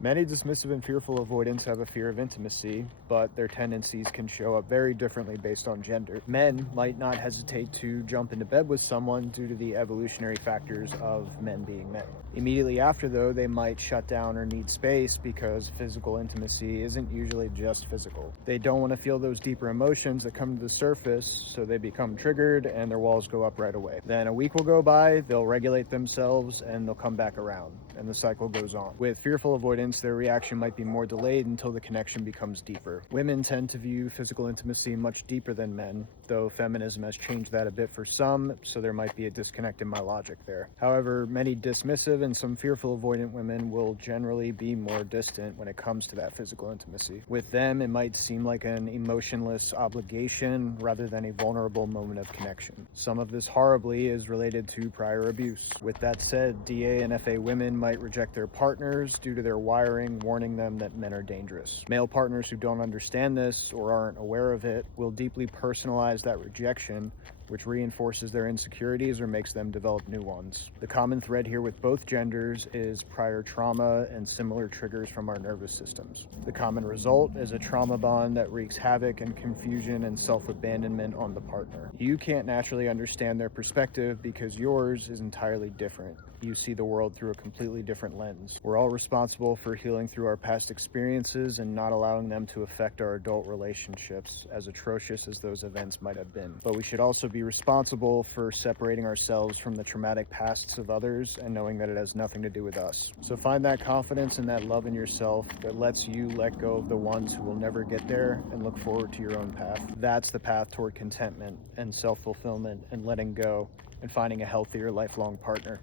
Many dismissive and fearful avoidants have a fear of intimacy, but their tendencies can show up very differently based on gender. Men might not hesitate to jump into bed with someone due to the evolutionary factors of men being men. Immediately after, though, they might shut down or need space because physical intimacy isn't usually just physical. They don't want to feel those deeper emotions that come to the surface, so they become triggered and their walls go up right away. Then a week will go by, they'll regulate themselves, and they'll come back around, and the cycle goes on. With fearful avoidance, their reaction might be more delayed until the connection becomes deeper. Women tend to view physical intimacy much deeper than men, though feminism has changed that a bit for some, so there might be a disconnect in my logic there. However, many dismissive and some fearful avoidant women will generally be more distant when it comes to that physical intimacy. With them, it might seem like an emotionless obligation rather than a vulnerable moment of connection. Some of this horribly is related to prior abuse. With that said, DA and FA women might reject their partners due to their wiring, warning them that men are dangerous. Male partners who don't understand this or aren't aware of it will deeply personalize that rejection, which reinforces their insecurities or makes them develop new ones. The common thread here with both genders is prior trauma and similar triggers from our nervous systems. The common result is a trauma bond that wreaks havoc and confusion and self-abandonment on the partner. You can't naturally understand their perspective because yours is entirely different. You see the world through a completely different lens. We're all responsible for healing through our past experiences and not allowing them to affect our adult relationships, as atrocious as those events might have been. But we should also be responsible for separating ourselves from the traumatic pasts of others and knowing that it has nothing to do with us. So find that confidence and that love in yourself that lets you let go of the ones who will never get there and look forward to your own path. That's the path toward contentment and self-fulfillment and letting go and finding a healthier lifelong partner.